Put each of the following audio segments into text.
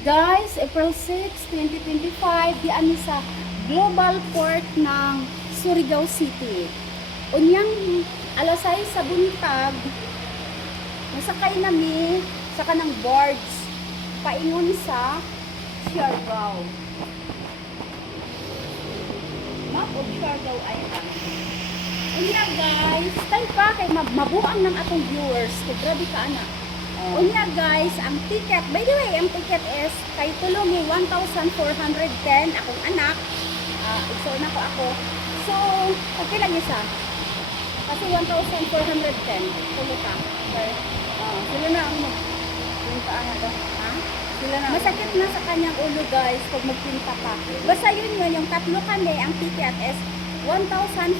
Guys, April 6, 2025, di ani sa Global Port ng Surigao City. Unyang alas 6 sa buntag, nasakay nami sa kanang boards paingon sa Siargao. Map of Siargao Island. Unya guys, tayo pa kay mabuang ng atong viewers. Kay grabe ka ana. Unya guys, ang ticket, by the way, ang ticket is kay tulungi 1,410 akong anak. So na ko ako. So, okay lang isa. Kasi 1,410 tulo ka. Okay. Sila na ang magpinta daw. Ha? Sila na. Masakit na sa kanyang ulo guys pag magpinta ka. Basta yun yung tatlo kami, ang ticket is 1,410.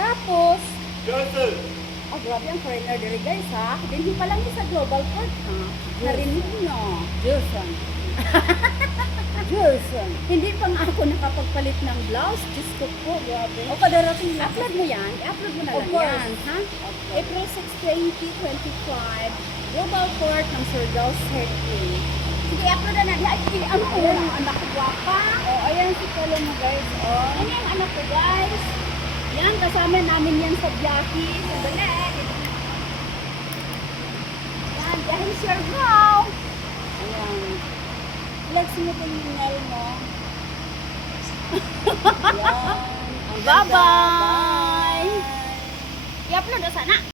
Tapos, grabe ang foreigner diri guys ha. Hindi pa lang sa Global Port ha. Narinig nyo. Wilson. Wilson. Hindi pa nga ako nakapagpalit ng blouse. Diyos ko po, grabe. O kadarating lang. Upload mo yan. I-upload mo na lang yan. Ha? Okay. April 6, 2025. Global Port ng Surigao City. Sige, upload na na. Ano ko yun? Ang anak ko guwapa. Ayan si Kalo mo guys. Ano yung anak ko guys? Yan, kasama namin yan sa biyahe. Sandali. Yan, biyahe Siargao. Ayan. Flex mo kung yung nail mo. Yan. Bye-bye. I-upload na sana.